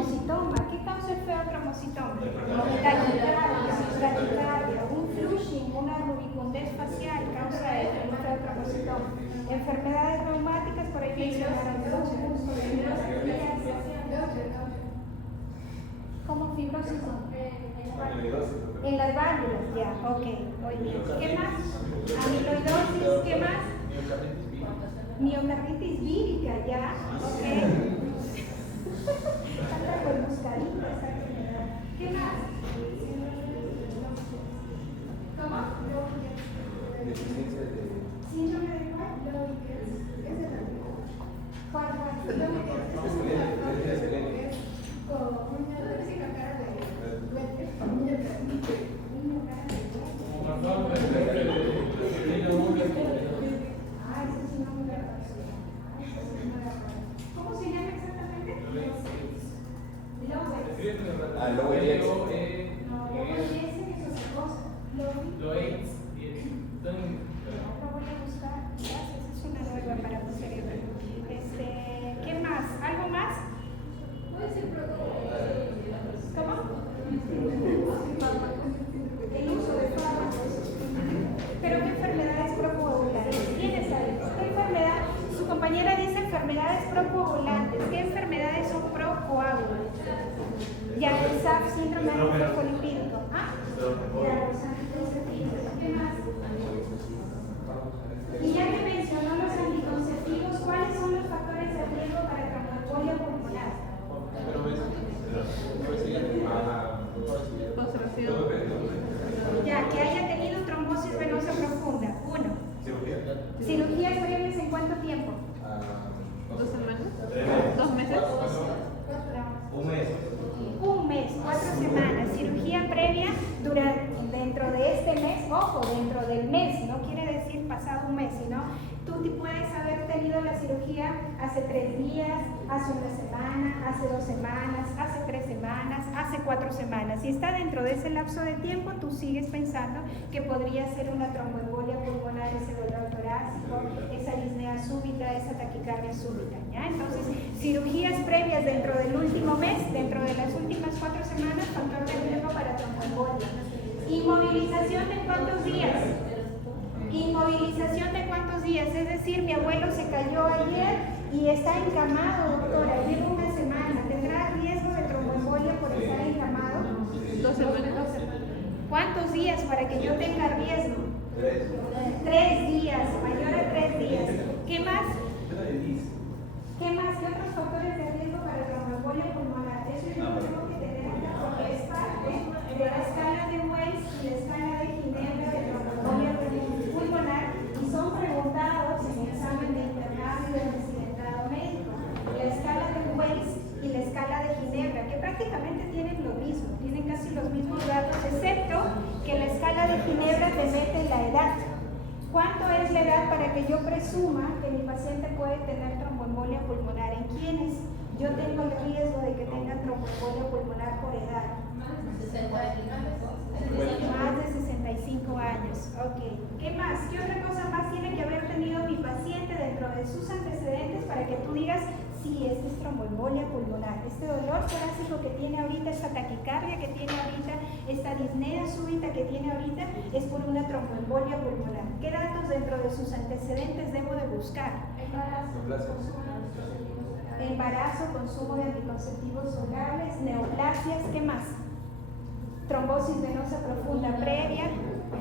tromocitoma. ¿Qué causa el feotromocitoma? Taquicardia, un flushing, una rubicundez facial causa el feotromocitoma. Enfermedades reumáticas, por ahí mencionaron ¿cómo fibrosis? En las válvulas, ya, ok, muy bien. ¿Qué más? Amiloidosis, ¿qué más? Miocarditis vírica, ya, ok. Anda con buscadita esa enfermedad. ¿Qué más? ¿Cómo? ¿Síndrome de cuál? ¿Cuál? ¿Cómo se llama exactamente? Lo AIDS. Lo voy a buscar. Gracias, es una nueva para posterior. ¿Qué más? ¿Algo más? Puede ser ¿cómo? El uso de fármacos. ¿Pero qué enfermedades procoagulantes? ¿Quiénes saben? ¿Qué enfermedad? Su compañera dice enfermedades procoagulantes. ¿Qué enfermedades son procoagulantes? Ya el SAF, síndrome antifofolipídico. ¿Ah? Ya los anticonceptivos. ¿Qué más? Y ya que mencionó los anticonceptivos, ¿cuáles son los factores de riesgo para tromboembolia pulmonar? Ya, que haya tenido trombosis venosa profunda. 1. ¿Cirugías previas en cuánto tiempo? 2 semanas. 2 meses. Un mes, 4 semanas. Cirugía previa dentro de este mes, ojo, dentro del mes, no quiere decir pasado un mes, sino tú puedes haber tenido la cirugía hace 3 días, hace 1 semana, hace 2 semanas, hace 3 semanas, hace 4 semanas. Si está dentro de ese lapso de tiempo, tú sigues pensando que podría ser una tromboembolia pulmonar, ese dolor torácico, esa disnea súbita, esa taquicardia súbita, ¿ya? Entonces, cirugías previas dentro del último mes, dentro de las últimas 4 semanas, factor de riesgo para tromboembolia. ¿Inmovilización de cuántos días? ¿Inmovilización de cuántos días? Es decir, mi abuelo se cayó ayer y está encamado, doctora, lleva 1 semana. ¿Tendrá riesgo de tromboembolia por estar encamado? 2 semanas. ¿Cuántos días para que yo tenga riesgo? 3 días, mayor a 3 días. ¿Qué más? ¿Qué más? ¿Qué otros factores de riesgo para tromboembolia pulmonar? Eso yo lo tengo que tener acá porque es parte de la escala de Wells y la escala de Ginebra de tromboembolia pulmonar y son preguntados en el examen de internado y de residentado médico. La escala de Wells y la escala de Ginebra, que prácticamente tienen lo mismo, tienen casi los mismos datos, excepto que la escala de Ginebra te mete la edad. ¿Cuánto es la edad para que yo presuma que mi paciente puede tener tromboembolia pulmonar? ¿En quiénes yo tengo el riesgo de que tengan tromboembolia pulmonar por edad? Más de 65 años. Ok. ¿Qué más? ¿Qué otra cosa más tiene que haber tenido mi paciente dentro de sus antecedentes para que tú digas, sí, este es tromboembolia pulmonar? Este dolor torácico que tiene ahorita, esta taquicardia que tiene ahorita, esta disnea súbita que tiene ahorita, es por una tromboembolia pulmonar. ¿Qué datos dentro de sus antecedentes debo de buscar? Embarazo, consumo de anticonceptivos orales, neoplasias, ¿qué más? Trombosis venosa profunda previa,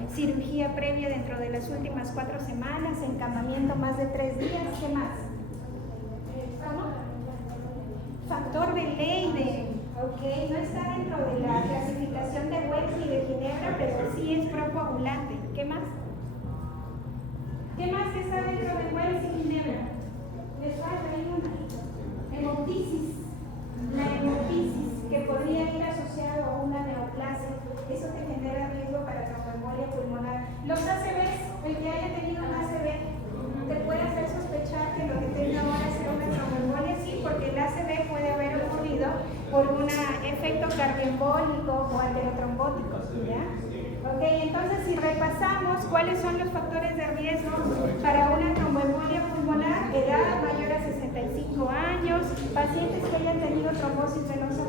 cirugía previa dentro de las últimas 4 semanas, encamamiento más de 3 días, ¿qué más? ¿Cómo? Factor de Leiden, ok, no está dentro de la clasificación de Wells ni de Ginebra, pero sí es procoagulante. ¿Qué más? ¿Qué más está dentro de Wells y Ginebra? Les falta ahí una. Hemoptisis. La hemoptisis, que podría ir asociado a una neoplasia, eso te genera riesgo para tromboembolia pulmonar. Los ACVs, el que haya tenido un ACV, te puede hacer sospechar que lo que tenga ahora será una tromboembolia, sí, porque el ACV puede haber ocurrido por un efecto cardioembólico o anterotrombótico, ¿ya? Ok, entonces si repasamos cuáles son los factores de riesgo para una tromboembolia pulmonar: edad mayor a 65 años, pacientes que hayan tenido trombosis venosa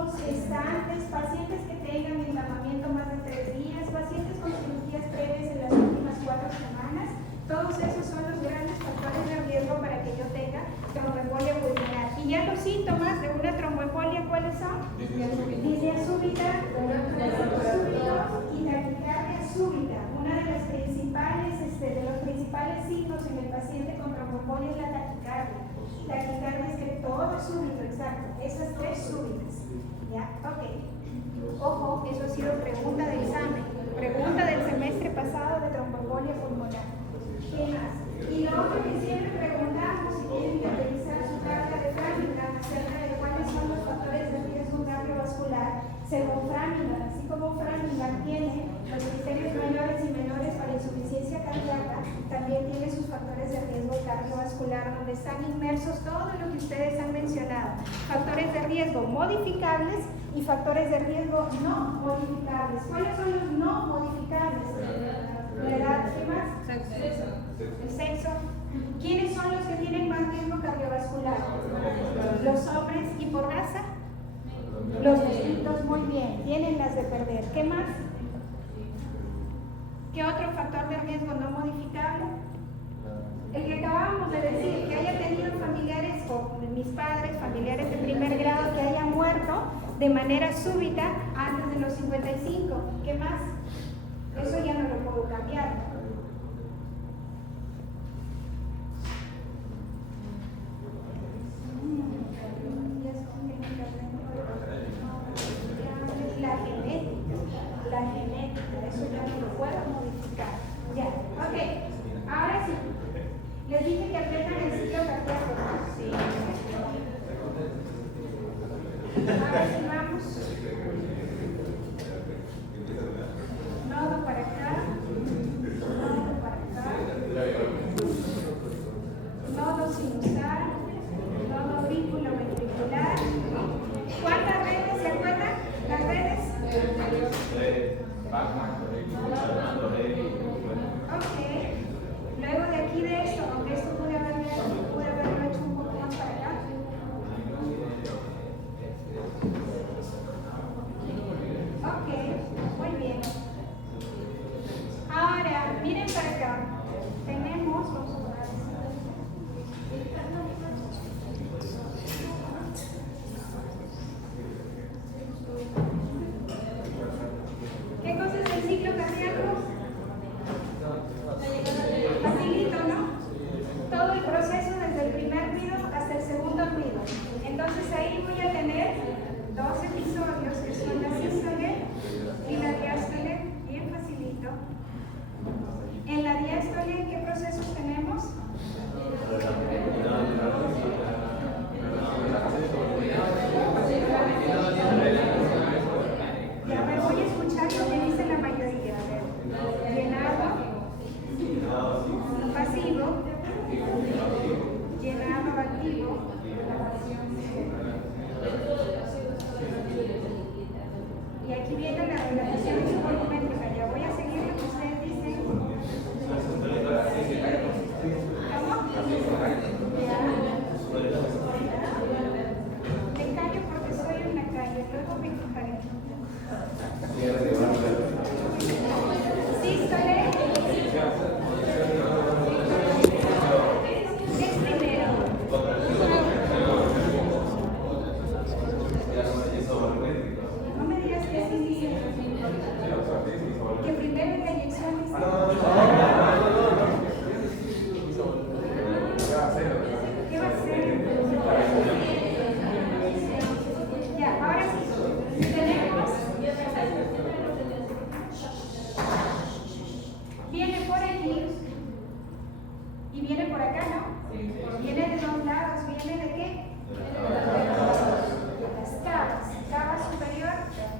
convulsivos, gestantes, pacientes que tengan encamamiento más de 3 días, pacientes con cirugías previas en las últimas 4 semanas. Todos esos son los grandes factores de riesgo para que yo tenga tromboembolia pulmonar. Y ya los síntomas de una tromboembolia, ¿cuáles son? Disnea súbita, y taquicardia súbita. Una de las principales, de los principales signos en el paciente con tromboembolia es la taquicardia. Taquicardia es que todo es súbito, exacto. Esas 3 súbitas. ¿Ya? Ok. Ojo, eso ha sido pregunta de examen. Pregunta del semestre pasado de tromboembolia pulmonar. ¿Qué más? Y lo otro que siempre preguntamos, si quieren utilizar su tabla de Framingham acerca de cuáles son los factores de riesgo cardiovascular, según Framingham, así como Framingham tiene los criterios mayores y menores para insuficiencia cardíaca, también tiene sus factores de riesgo cardiovascular, donde están inmersos todo lo que ustedes han mencionado. Factores de riesgo modificables y factores de riesgo no modificables. ¿Cuáles son los no modificables? La edad, ¿qué más? El sexo. ¿Quiénes son los que tienen más riesgo cardiovascular? Los hombres. ¿Y por raza? Los negritos, muy bien, tienen las de perder. ¿Qué más? ¿Qué otro factor de riesgo no modificable? El que acabábamos de decir, que haya tenido familiares, o mis padres, familiares de primer grado, que hayan muerto de manera súbita antes de los 55. ¿Qué más? Eso ya no lo puedo cambiar. La genética, eso ya no lo puedo modificar. Ya, ok. Ahora sí, les dije que aprendan el ciclo cardíaco. Sí. Ahora sí vamos. Nodo para acá. Nodo para acá. Nodo sinusal. Nodo aurículo ventricular. ¿Cuántas redes se acuerdan? Las redes. Ok. Luego de aquí de esto, aunque esto pude haberlo hecho un poco más para acá. Ok, muy bien. Ahora, miren para acá. Tenemos los ¿qué cosa es el ciclo cardíaco? Facilito, ¿no? Todo el proceso desde el primer ruido hasta el segundo ruido. Entonces ahí voy a tener 2 episodios que son la sístole y la diástole, bien facilito. En la diástole, ¿qué procesos tenemos? Ya me voy a escuchar lo que dice la mayoría. A ver, llenado, pasivo, llenado activo, y aquí viene la relativación volumétrica. Ya voy a seguir lo que ustedes dicen. ¿Cómo? Me callo porque estoy en la calle, luego me quejaré. Sístole. Es primero. No me digas que es indígena. Que primero la inyección es. ¿Qué va a ser? Ya, ahora sí. Tenemos. Viene por aquí y viene por acá, ¿no? Viene de 2 lados. ¿Viene de qué? De las cavas. Cava superior,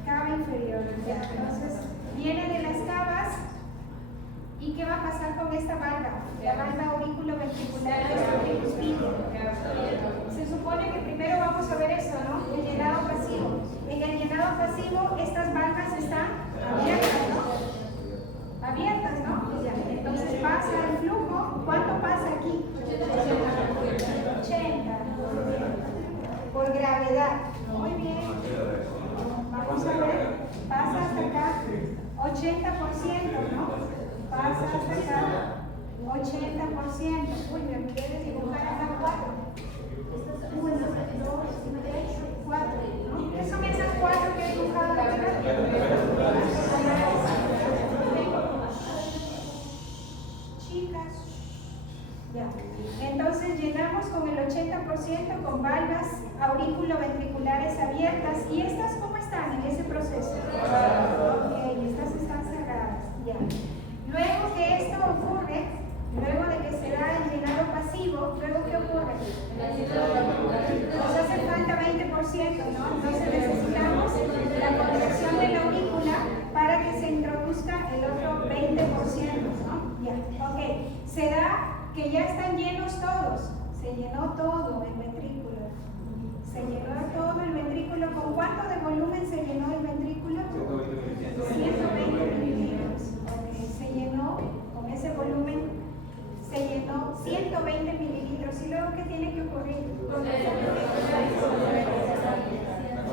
cava inferior. Ya, entonces, viene de las cavas. ¿Y qué va a pasar con esta valva? La valva aurículo-ventricular de este tricuspide. Se supone que primero vamos a ver eso, ¿no? El llenado pasivo. En el llenado pasivo, estas valvas están abiertas, ¿no? Abiertas, ¿no? Ya. Entonces pasa el flujo. ¿Cuánto pasa aquí? 80. Por gravedad. Muy bien. Uy, me olvidé de dibujar acá 4. 1, 2, 3, 4. ¿No? ¿Qué son esas 4 que he dibujado acá? Chicas. Ya. Entonces llenamos con el 80% con valvas aurículo-ventriculares abiertas. ¿Y estas cómo están en ese proceso? Ok, estas están cerradas. Ya. Luego que esto ocurre, luego de que se da el llenado pasivo, luego ¿qué ocurre? Nos hace falta 20%, ¿no? Entonces necesitamos la contracción de la aurícula para que se introduzca el otro 20%, ¿no? Ya, ok. Se da que ya están llenos todos. Se llenó todo el ventrículo. Se llenó todo el ventrículo. ¿Con cuánto de volumen se llenó el ventrículo? 120 mililitros. Okay. Se llenó con ese volumen, se llenó 120 mililitros. ¿Y luego qué tiene que ocurrir?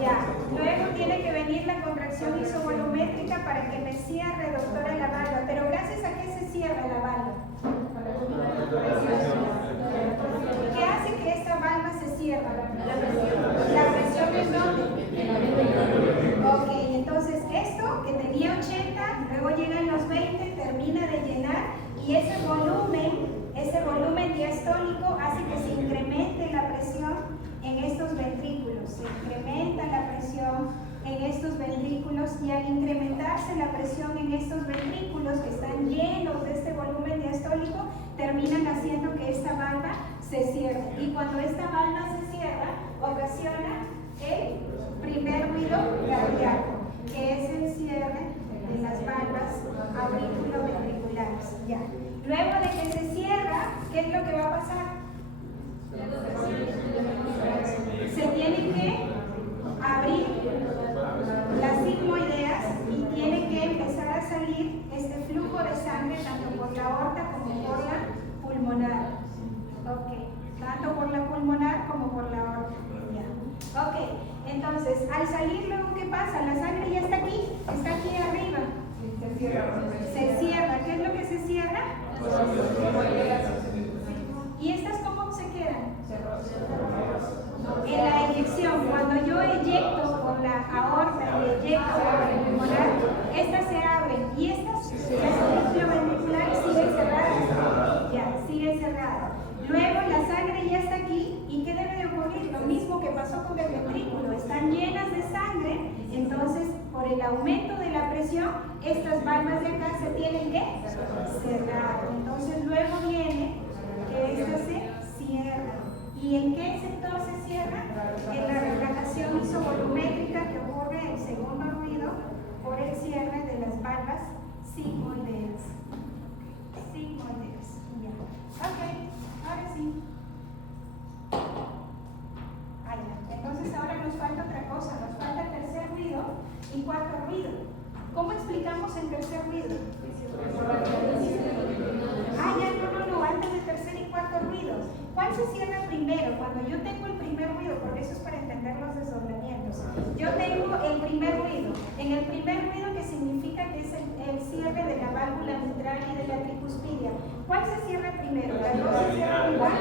Ya. Luego tiene que venir la contracción isovolumétrica para que me cierre, doctora, la valva. Pero gracias a qué se cierra la valva. ¿Qué hace que esta valva se cierre? La presión es ¿dónde? Ok, entonces esto que tenía 80, luego llegan los 20, termina de llenar y ese volumen diastólico hace que se incremente la presión en estos ventrículos. Se incrementa la presión en estos ventrículos y al incrementarse la presión en estos ventrículos que están llenos de este volumen diastólico, terminan haciendo que esta valva se cierre. Y cuando esta valva se cierra, ocasiona el primer ruido cardíaco, que es el cierre de las valvas auriculoventriculares. Ya. Luego de que se cierra, ¿qué es lo que va a pasar? Se tienen que abrir las sigmoideas y tiene que empezar a salir este flujo de sangre tanto por la aorta como por la pulmonar. Ok, tanto por la pulmonar como por la aorta. Ya. Ok, entonces al salir luego ¿qué pasa? La sangre ya está aquí arriba. Se cierra. ¿Qué es lo que se cierra? ¿Y estas cómo se quedan? En la eyección, cuando yo eyecto por la aorta y eyecto por la pulmonar, estas se abren y estas auriculoventriculares siguen cerradas. Ya, siguen cerradas. Luego la sangre ya está aquí y ¿qué debe de ocurrir? Lo mismo que pasó con el ventrículo, están llenas de sangre, entonces por el aumento de la presión, estas valvas de acá se tienen que cerrar. Entonces luego viene que esta se cierra. ¿Y en qué sector se cierra? En la relajación isovolumétrica que ocurre en el segundo ruido por el cierre de las valvas sigmoideas. Sigmoideas. Ya. Ok, ahora sí. Entonces ahora nos falta otra cosa, nos falta el tercer ruido y cuarto ruido. ¿Cómo explicamos el tercer ruido? No, antes del tercer y cuarto ruido. ¿Cuál se cierra primero? Cuando yo tengo el primer ruido, porque eso es para entender los desdoblamientos. Yo tengo el primer ruido. En el primer ruido, que significa que es el cierre de la válvula mitral y de la tricuspidia. ¿Cuál se cierra primero? ¿Las dos se cierran igual?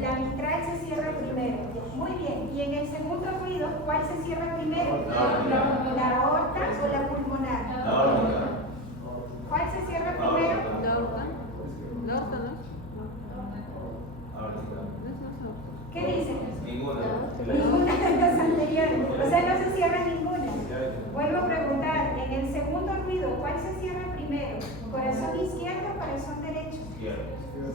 La mitral se cierra primero. Muy bien. Y en el segundo ruido, ¿cuál se cierra primero? ¿La aorta o la pulmonar? ¿Cuál se cierra primero? La aorta. La aorta, ¿no? ¿Qué dicen? Ninguna. Ninguna de las anteriores. O sea, no se cierra ninguna. Vuelvo a preguntar, en el segundo ruido, ¿cuál se cierra primero? ¿Corazón izquierdo o corazón derecho?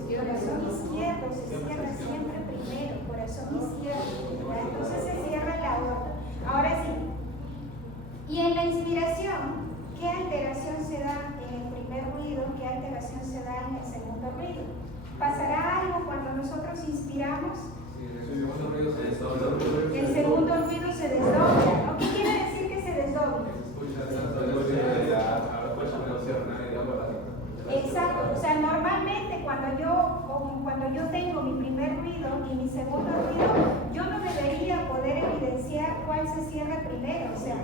Corazón izquierdo se cierra siempre primero. Corazón izquierdo. ¿Ya? Entonces se cierra la aorta. Ahora sí. Y en la inspiración, ¿qué alteración se da en el primer ruido? ¿Qué alteración se da en el segundo ruido? ¿Pasará algo cuando nosotros inspiramos? El segundo ruido se desdobla. ¿No? ¿Qué quiere decir que se desdobla? Exacto. O sea, normalmente cuando yo tengo mi primer ruido y mi segundo ruido, yo no debería poder evidenciar cuál se cierra primero. O sea,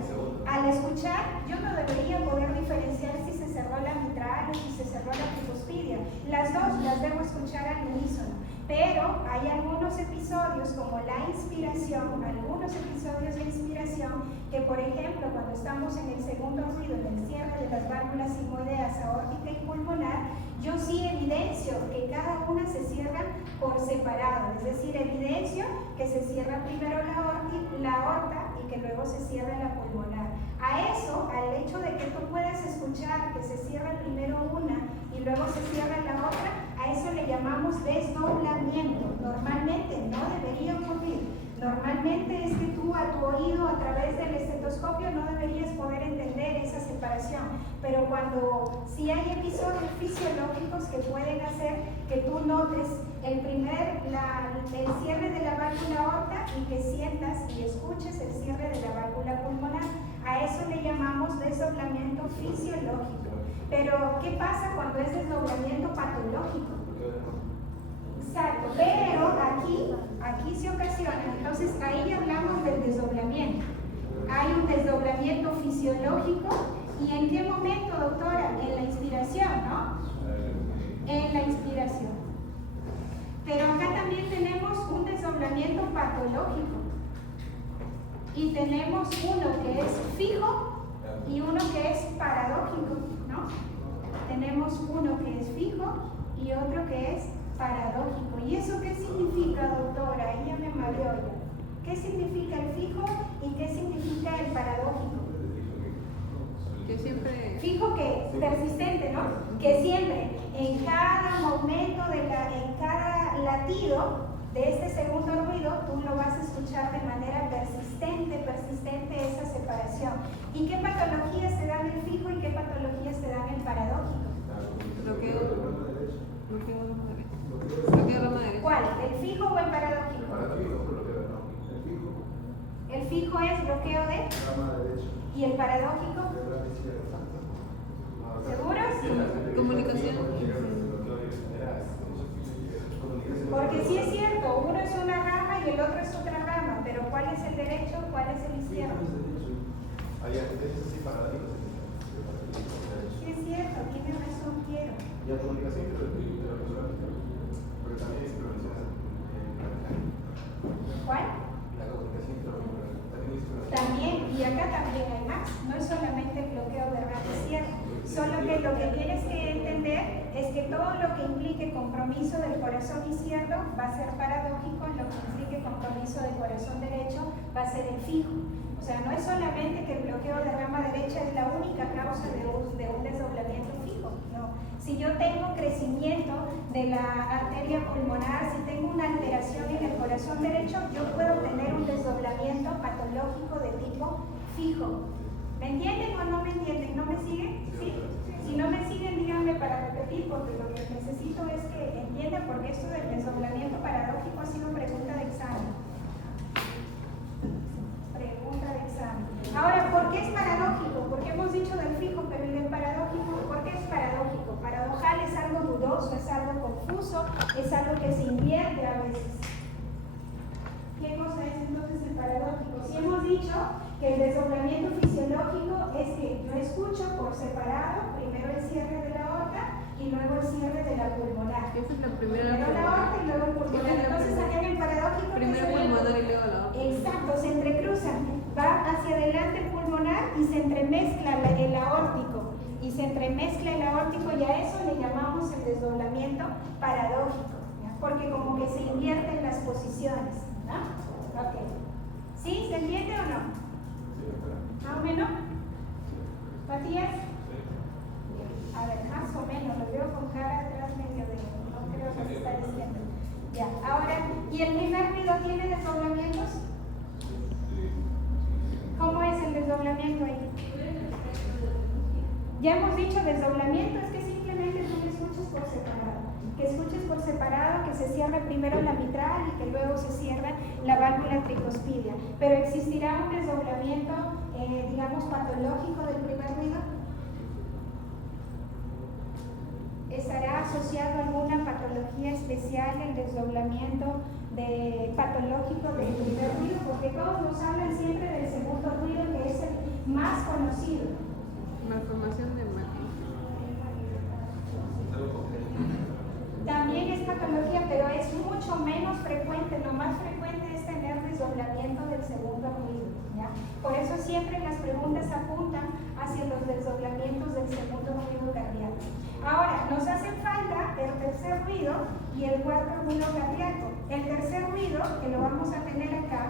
al escuchar, yo no debería poder diferenciar si se cerró la mitral o si se cerró la tricuspidia. Las dos las debo escuchar escuchar al unísono. Pero hay algunos episodios como la inspiración, algunos episodios de inspiración que, por ejemplo, cuando estamos en el segundo ruido, en el cierre de las válvulas sigmoideas aórtica y pulmonar, yo sí evidencio que cada una se cierra por separado, es decir, evidencio que se cierra primero la aorta y que luego se cierra la pulmonar. A eso, al hecho de que tú puedas escuchar que se cierra primero una y luego se cierra la otra, a eso le llamamos desdoblamiento. Normalmente no debería ocurrir. Normalmente es que tú a tu oído, a través del estetoscopio, no deberías poder entender esa separación. Pero cuando sí hay episodios fisiológicos que pueden hacer que tú notes el cierre de la válvula aorta y que sientas y escuches el cierre de la válvula pulmonar. A eso le llamamos desdoblamiento fisiológico. Pero, ¿qué pasa cuando es desdoblamiento patológico? Exacto, pero aquí se ocasiona, entonces ahí hablamos del desdoblamiento. Hay un desdoblamiento fisiológico, ¿y en qué momento, doctora? En la inspiración, ¿no? En la inspiración. Pero acá también tenemos un desdoblamiento patológico. Y tenemos uno que es fijo y uno que es paradójico, ¿no? Tenemos uno que es fijo y otro que es paradójico. ¿Y eso qué significa, doctora? Ahí ya me mareó ya. ¿Qué significa el fijo y qué significa el paradójico? Que siempre... Fijo, que persistente, ¿no? Que siempre, en cada momento, en cada latido de este segundo ruido, tú lo vas a escuchar de manera persistente esa separación. ¿Y qué patologías te dan el fijo y qué patologías te dan el paradójico? Bloqueo rama derecha. ¿Cuál? ¿El fijo o el paradójico? El fijo es bloqueo de ¿y el paradójico? ¿Seguros? Comunicación. Porque sí es cierto, uno es una rama y el otro es otra rama, pero ¿cuál es el derecho? ¿Cuál es el izquierdo? Sí es cierto, tiene razón, quiero. Y la comunicación porque también es sincronización. ¿Cuál? La comunicación También, y acá también hay más, no es solamente el bloqueo de rama izquierda, solo que lo que tienes que entender es que todo lo que implique compromiso del corazón izquierdo va a ser paradójico, lo que implique compromiso del corazón derecho va a ser el fijo. O sea, no es solamente que el bloqueo de rama derecha es la única causa de un desdoblamiento fijo, no. Si yo tengo crecimiento de la arteria pulmonar, si tengo una alteración en el corazón derecho, yo puedo tener un desdoblamiento patológico de tipo fijo. ¿Me entienden o no me entienden? ¿No me siguen? ¿Sí? Si no me siguen, díganme para repetir, porque lo que necesito es que entiendan, porque esto del desdoblamiento paradójico ha sido pregunta de examen. Pregunta de examen. Ahora, ¿por qué es paradójico? Porque hemos dicho del fijo, pero ¿y del paradójico? ¿Por qué es paradójico? Paradojal es algo dudoso, es algo confuso, es algo que se invierte a veces. ¿Qué cosa es entonces el paradójico? Si hemos dicho que el desdoblamiento fisiológico es que yo escucho por separado, primero el cierre de la aorta y luego el cierre de la pulmonar. Esa es la primera. Primero la aorta y luego el pulmonar. Entonces acá en el paradójico... Primero pulmonar y luego la aorta. Exacto, se entrecruzan. Va hacia adelante el pulmonar y se entremezcla el aórtico. Y se entremezcla el aórtico y a eso le llamamos el desdoblamiento paradójico, ¿ya? Porque como que se invierten las posiciones, ¿no? Ok. ¿Sí? ¿Se entiende o no? ¿Más o menos? ¿Matías? A ver, más o menos, lo veo con cara atrás medio de... No creo que se está diciendo. Ya, ahora, ¿y el primer ruido tiene desdoblamientos? ¿Cómo es el desdoblamiento ahí? Ya hemos dicho, desdoblamiento es que simplemente tú escuches por separado. Que escuches por separado, que se cierre primero la mitral y que luego se cierre la válvula tricuspidia. Pero ¿existirá un desdoblamiento, digamos, patológico del primer ruido? ¿Estará asociado a alguna patología especial el desdoblamiento patológico del primer ruido? Porque todos nos hablan siempre del segundo ruido, que es el más conocido. Malformación de También es patológico. las preguntas apuntan hacia los desdoblamientos del segundo ruido cardíaco. Ahora, nos hacen falta el tercer ruido y el cuarto ruido cardíaco. El tercer ruido, que lo vamos a tener acá,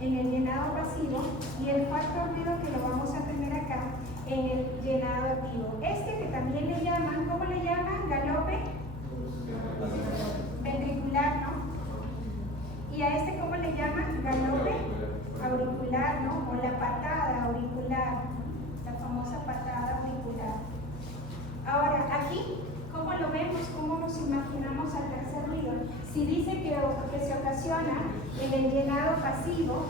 en el llenado pasivo, y el cuarto ruido que lo vamos a tener acá en el llenado activo. Este que también le llaman, ¿cómo le llaman? Galope ventricular, ¿no? Y a este, ¿cómo le llaman? Galope auricular, ¿no? O la patada auricular, la famosa patada auricular. Ahora, aquí, ¿cómo lo vemos? ¿Cómo nos imaginamos al tercer ruido? Si dice que se ocasiona en el llenado pasivo,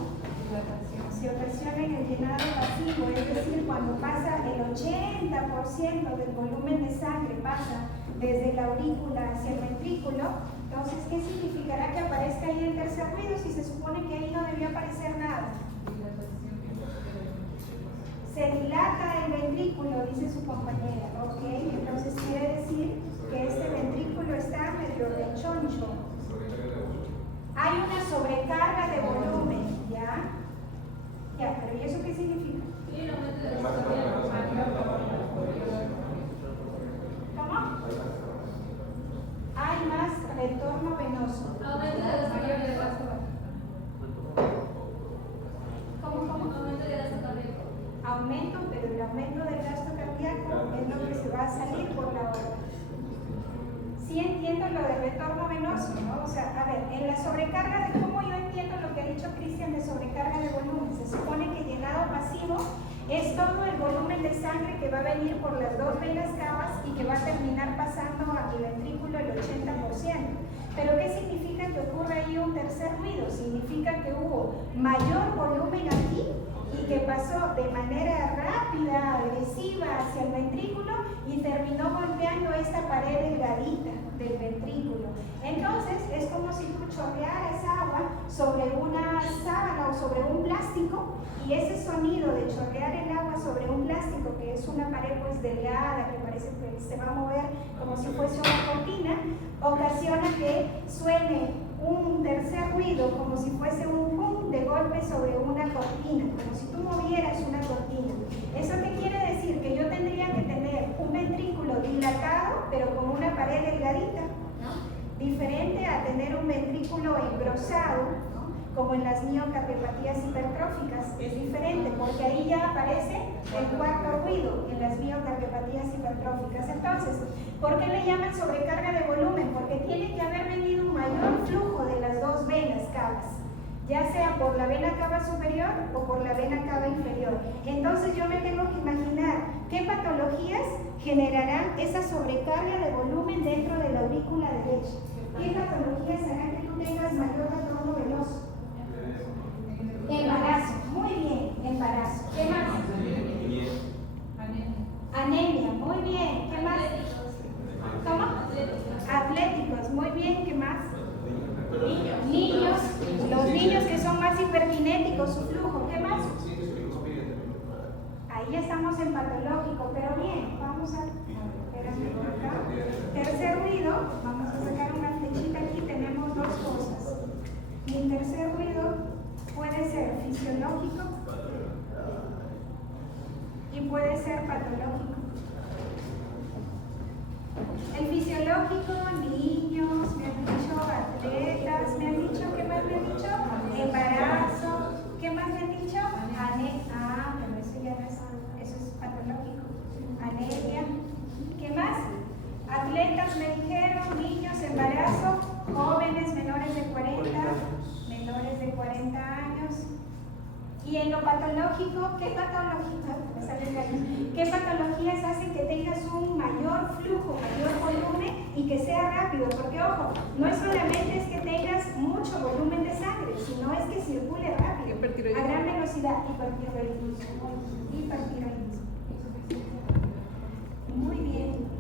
se ocasiona en el llenado pasivo, es decir, cuando pasa el 80% del volumen de sangre pasa desde la aurícula hacia el ventrículo, entonces, ¿qué significará que aparezca ahí el tercer ruido si se supone que ahí no debió aparecer nada? Se dilata el ventrículo, dice su compañera, ¿ok? Entonces quiere decir que este ventrículo está medio rechoncho. Hay una sobrecarga de volumen, ¿ya? Ya, pero ¿y eso qué significa? ¿Cómo? Hay más retorno venoso. ¿Cómo? Aumento, pero el aumento del gasto cardíaco es lo que se va a salir por la hora. Sí entiendo lo de retorno venoso, ¿no? O sea, a ver, en la sobrecarga de cómo yo entiendo lo que ha dicho Cristian de sobrecarga de volumen, se supone que llenado pasivo es todo el volumen de sangre que va a venir por las dos venas cavas y que va a terminar pasando a mi ventrículo el 80%. Pero ¿qué significa que ocurre ahí un tercer ruido? Significa que hubo mayor volumen aquí y que pasó de manera rápida, agresiva hacia el ventrículo y terminó golpeando esta pared delgadita del ventrículo. Entonces es como si tú chorrearas agua sobre una sábana o sobre un plástico, y ese sonido de chorrear el agua sobre un plástico, que es una pared pues delgada, que parece que se va a mover como si fuese una cortina, ocasiona que suene un tercer ruido como si fuese un pum de golpe sobre una cortina, como si tú movieras una cortina. ¿Eso qué quiere decir? Que yo tendría que tener un ventrículo dilatado, pero con una pared delgadita, ¿no? Diferente a tener un ventrículo engrosado, ¿no? Como en las miocardiopatías hipertróficas, es diferente, porque ahí ya aparece el cuarto ruido en las miocardiopatías hipertróficas. Entonces, ¿por qué le llaman sobrecarga de volumen? Porque tiene que haber venido un mayor flujo de las dos venas cavas, ya sea por la vena cava superior o por la vena cava inferior. Entonces yo me tengo que imaginar qué patologías generarán esa sobrecarga de volumen dentro de la aurícula derecha. ¿Qué patologías harán que tú tengas mayor retorno venoso? Embarazo, muy bien, embarazo. ¿Qué más? Anemia, muy bien. ¿Qué más? ¿Cómo? Atléticos, muy bien. ¿Qué más? Niños, los niños que son más hiperkinéticos, su flujo. ¿Qué más? Ahí estamos en patológico, pero bien, vamos a... Espérame por acá. Tercer ruido, vamos a sacar una flechita aquí, tenemos dos cosas. Y el tercer ruido puede ser fisiológico y puede ser patológico. El fisiológico, niños, me han dicho atletas, me han dicho, ¿qué más me han dicho? Embarazo, ¿qué más me han dicho? Pero eso ya no es, eso es patológico. Anemia, ¿qué más? Atletas me dijeron, niños, embarazo, jóvenes menores de 40 años. Y en lo patológico, ¿qué patologías hacen que tengas un mayor flujo, mayor volumen y que sea rápido? Porque ojo, no es solamente es que tengas mucho volumen de sangre, sino es que circule rápido, a gran velocidad. Hipertiroidismo. Muy bien.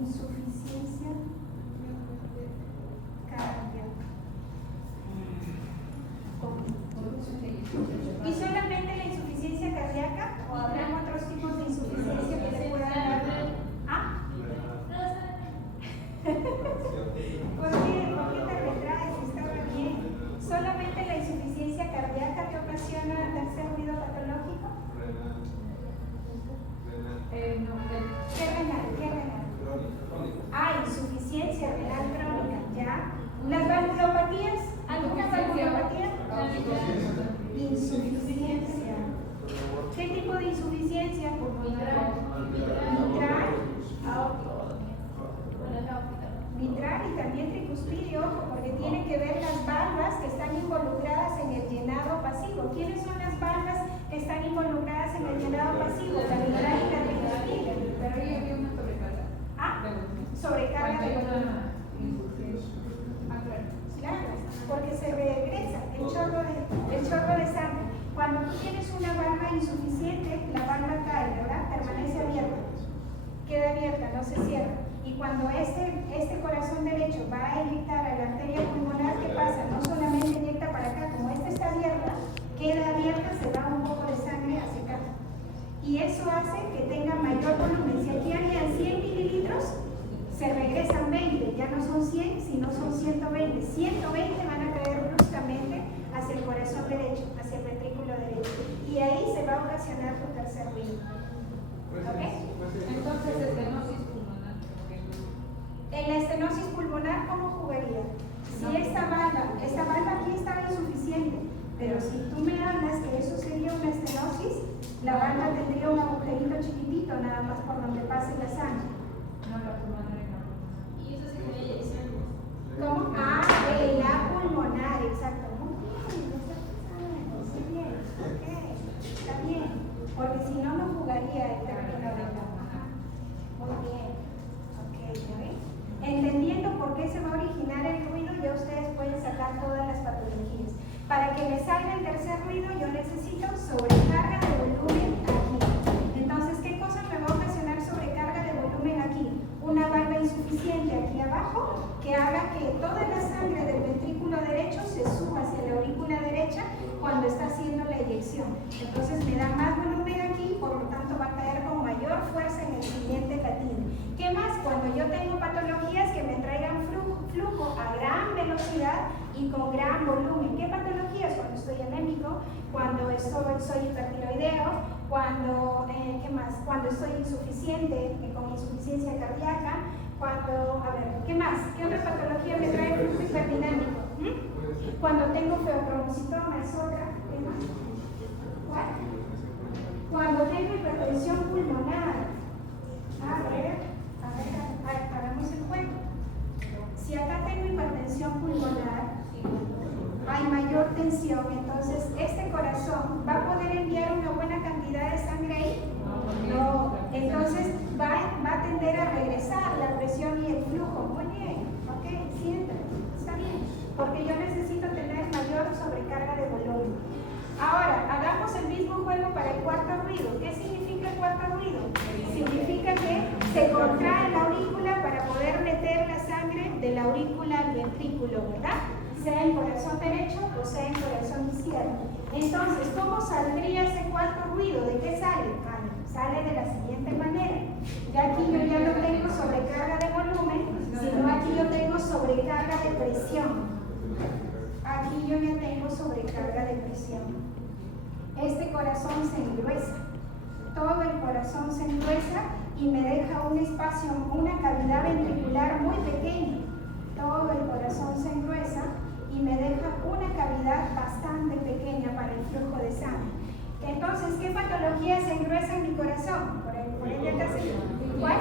Insuficiencia cardíaca. ¿Y solamente la insuficiencia cardíaca o habrán otros tipos de insuficiencia que se puedan dar? ¿Ah? ¿Por qué te retraes? Estaba bien. Solamente la insuficiencia cardíaca te ocasiona tercer ruido patológico? Renal. ¿Qué renal? ¿Qué renal? Crónico. Ah, insuficiencia renal crónica, ¿ya? ¿Las valvulopatías? ¿Alguna valvulopatía? Insuficiencia. ¿Qué tipo de insuficiencia? Mitral. Mitral y también tricuspidio, ojo, porque tiene que ver las valvas que están involucradas en el llenado pasivo. ¿Quiénes son las valvas que están involucradas en el llenado pasivo? La mitral y la tricuspidio. Pero ahí había una sobrecarga. Ah, sobrecarga de volumen. Claro. Claro, porque se regresa el chorro de sangre. Cuando tú tienes una valva insuficiente, la valva cae, ¿verdad? Permanece abierta. Queda abierta, no se cierra. Y cuando este corazón derecho va a inyectar a la arteria pulmonar, ¿qué pasa? No solamente inyecta para acá, como esta está abierta, queda abierta, se va un poco de sangre hacia acá. Y eso hace que tenga mayor volumen. Si aquí habían 100 mililitros, se regresan 20, ya no son 100, sino son 120. 120 van a caer bruscamente hacia el corazón derecho, hacia el ventrículo derecho. Y ahí se va a ocasionar tu tercer ruido. ¿Ok? Entonces, estenosis pulmonar. En la estenosis pulmonar, ¿cómo jugaría? Si esta valva aquí estaba insuficiente, pero si tú me hablas que eso sería una estenosis, la valva tendría un agujerito chiquitito nada más por donde pase la sangre. No, la pulmonar no. Y eso se puede decir. ¿Cómo? Ah, de la pulmonar, exacto. Muy bien, ok, está bien, porque si no, no jugaría el término de la. Muy bien, ok, ¿ya ven? Entendiendo por qué se va a originar el ruido, ya ustedes pueden sacar todas las patologías. Para que me salga el tercer ruido, yo necesito sobrecarga de volumen aquí. Entonces, ¿qué cosa me va a ocasionar sobrecarga de volumen aquí? Una valva insuficiente aquí abajo que haga que toda la sangre del ventrículo derecho se suba hacia la aurícula derecha cuando está haciendo la eyección. Entonces me da más volumen aquí, por lo tanto va a caer con mayor fuerza en el siguiente latido. ¿Qué más? Cuando yo tengo patologías que me traigan flujo a gran velocidad y con gran volumen. ¿Qué patologías? Cuando estoy anémico, cuando soy hipertiroideo, cuando, ¿qué más? Cuando estoy insuficiente, con insuficiencia cardíaca, cuando, a ver, ¿qué más? ¿Qué otra patología me trae flujo hiperdinámico? Cuando tengo feocromocitoma, es otra. ¿Qué más? ¿Cuál? Cuando tengo hipertensión pulmonar. A ver, hagamos el juego. Si acá tengo hipertensión pulmonar, hay mayor tensión, entonces este corazón va a poder enviar una buena cantidad de sangre ahí. No, entonces va a tender a regresar la presión y el flujo. Muy bien, ok, siempre, está bien, porque yo necesito tener mayor sobrecarga de volumen. Ahora, hagamos el mismo juego para el cuarto ruido. ¿Qué significa el cuarto ruido? Significa que se contrae la aurícula para poder meter la sangre de la aurícula al ventrículo, ¿verdad? Sea en corazón derecho o sea en corazón izquierdo. Entonces, ¿cómo saldría ese cuarto ruido? ¿De qué sale? Sale de la siguiente manera. Ya aquí yo ya no tengo sobrecarga de volumen, sino aquí yo tengo sobrecarga de presión. Aquí yo ya tengo sobrecarga de presión. Este corazón se engruesa. Todo el corazón se engruesa y me deja un espacio, una cavidad ventricular muy pequeña. Todo el corazón se engruesa y me deja una cavidad bastante pequeña para el flujo de sangre. Entonces, ¿qué patología se engruesa en mi corazón? Por ella casi. ¿Cuál?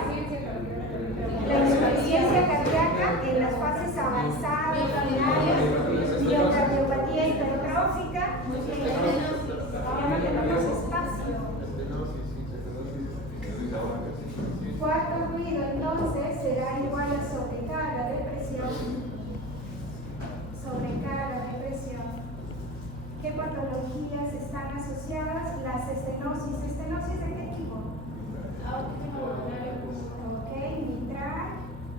La insuficiencia cardíaca en las fases avanzadas, finales, miocardiopatía hipertrófica, ahora tenemos espacio. Cuarto ruido entonces será igual a sobrecarga de presión. Sobrecarga de presión. ¿Qué patologías están asociadas? Las estenosis. ¿Estenosis de qué tipo? Ok, mitral,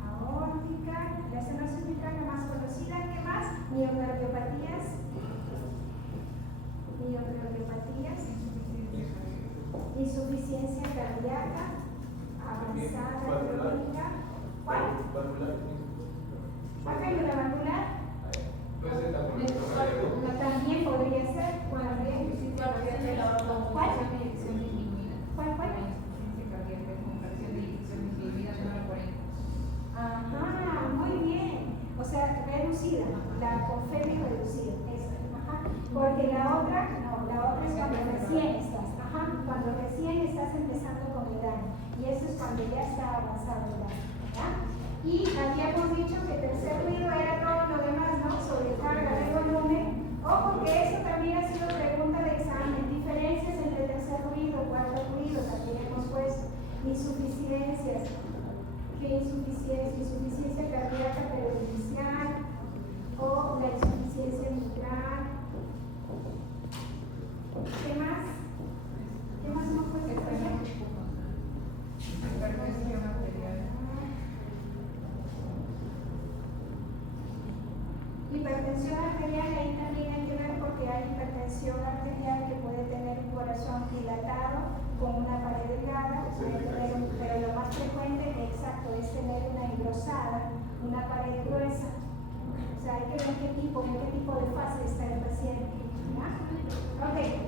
aórtica, la estenosis mitral la más conocida. ¿Qué más? Miocardiopatías. Insuficiencia cardíaca avanzada crónica. ¿Cuál? ¿Valvular valvular? También podría ser. estás empezando con edad. Y eso es cuando ya está avanzado edad, ¿verdad? Y habíamos dicho que tercer ruido era todo lo demás, ¿no? Sobrecarga de volumen. Ojo que eso también ha sido pregunta de examen. Diferencias entre tercer ruido, cuarto ruido, también hemos puesto. Insuficiencias. ¿Qué insuficiencia? Insuficiencia cardíaca perioinicial o la insuficiencia mitral. ¿Qué más? ¿Qué más hemos puesto por allá? Hipertensión arterial. Hipertensión arterial, ahí también hay que ver porque hay hipertensión arterial que puede tener un corazón dilatado con una pared delgada, puede tener pero lo más frecuente, exacto, es tener una engrosada, una pared gruesa. O sea, hay que ver en qué tipo de fase está el paciente, ¿ya? Ok.